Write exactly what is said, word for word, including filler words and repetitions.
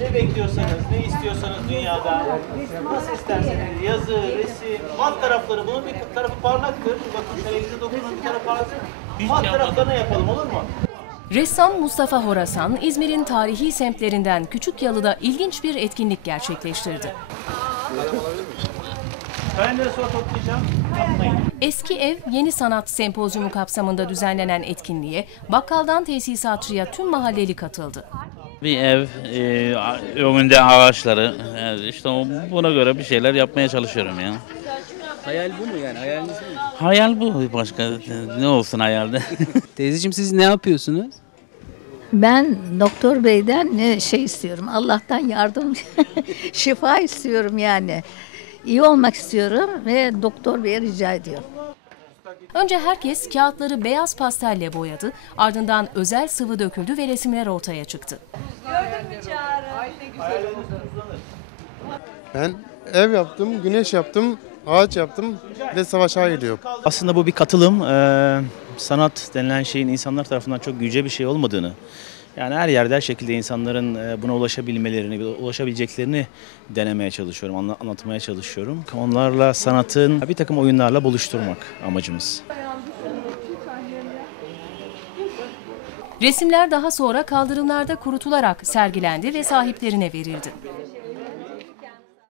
Ne bekliyorsanız, ne istiyorsanız dünyadan, nasıl isterseniz, yazı, resim, mat tarafları, bunun bir tarafı parlaktır. Bakın şöyle elinize dokunun, bir tarafı parlaktır. Mat taraflarına yapalım, olur mu? Ressam Mustafa Horasan, İzmir'in tarihi semtlerinden Küçükyalı'da ilginç bir etkinlik gerçekleştirdi. Ben de sonra toplayacağım, yapmayın. Eski Ev Yeni Sanat Sempozyumu kapsamında düzenlenen etkinliğe bakkaldan tesisatçıya tüm mahalleli katıldı. Bir ev, e, önünde ağaçları, yani işte buna göre bir şeyler yapmaya çalışıyorum ya. Hayal bu mu yani? Hayaliniz mi? Hayal bu, başka ne olsun hayalde. Teyzeciğim siz ne yapıyorsunuz? Ben doktor beyden ne şey istiyorum. Allah'tan yardım, şifa istiyorum yani. İyi olmak istiyorum ve doktor beye rica ediyorum. Önce herkes kağıtları beyaz pastelle boyadı, ardından özel sıvı döküldü ve resimler ortaya çıktı. Ben ev yaptım, güneş yaptım, ağaç yaptım ve savaş hayır yok. Aslında bu bir katılım. Ee, sanat denilen şeyin insanlar tarafından çok yüce bir şey olmadığını, yani her yerde her şekilde insanların buna ulaşabilmelerini, ulaşabileceklerini denemeye çalışıyorum, anlatmaya çalışıyorum. Onlarla sanatın bir takım oyunlarla buluşturmak amacımız. Resimler daha sonra kaldırımlarda kurutularak sergilendi ve sahiplerine verildi.